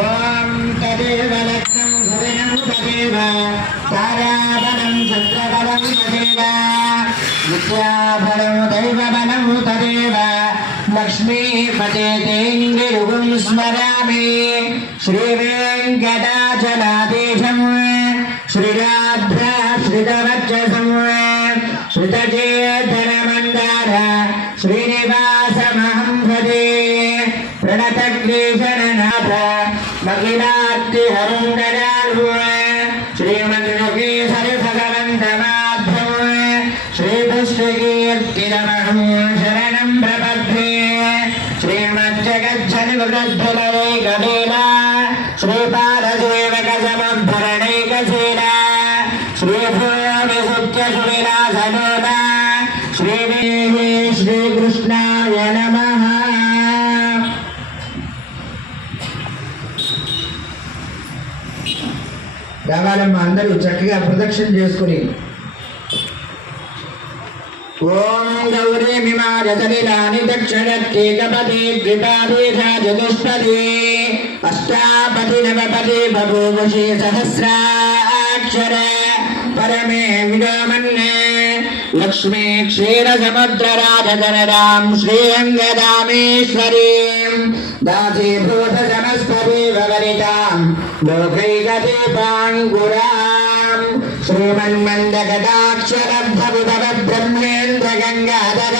ఓం తదేవ లగ్నం భువనం తదేవ తారాబలం చంద్రబలం తదేవ విద్యాబలం దైవబలం తదేవ లక్ష్మీపతేంగిరుగుం స్మరామి శ్రీ వెంకటాచలాదేశం శ్రీరాధ్రాశ్రితవచ్చసం శ్రుతచేతనమందార శ్రీనివాసమహం భజే ప్రణతక్లేశననాథ మహిళార్తి హరుంగరాలు శ్రీమద్యోగేశ్వరి భగవంత మాధవ శ్రీపుష్పకీర్తిరమహం శరణం ప్రపద్యే శ్రీమజ్జగజ్జనవృద్ధులరే గడేలా శ్రీపాదసేవక సమద్ధరణైకశీల శ్రీభూమిసుత్యసువిలాసనోద శ్రీదేవి శ్రీకృష్ణాయ నమః. రావాలమ్మ అందరూ చక్కగా ప్రదక్షిణ చేసుకుని ఓం గౌరీ మిమాజలిలాని దక్షిణత్యేకపదే ద్విపాదేశ చతుష్పదే అష్టాపది నవపదే బభూవశే సహస్రాక్షర పరమే విడోమన్నే లక్ష్మీ క్షీర సముద్ర రాజధనరాం శ్రీరంగరామేశ్వరీం దాసీభూత సమస్తదేవ వరితాం లోకైకదీపాంకురాం శ్రీమన్మందకటాక్షరబ్ధ బ్రహ్మేంద్ర గంగాధర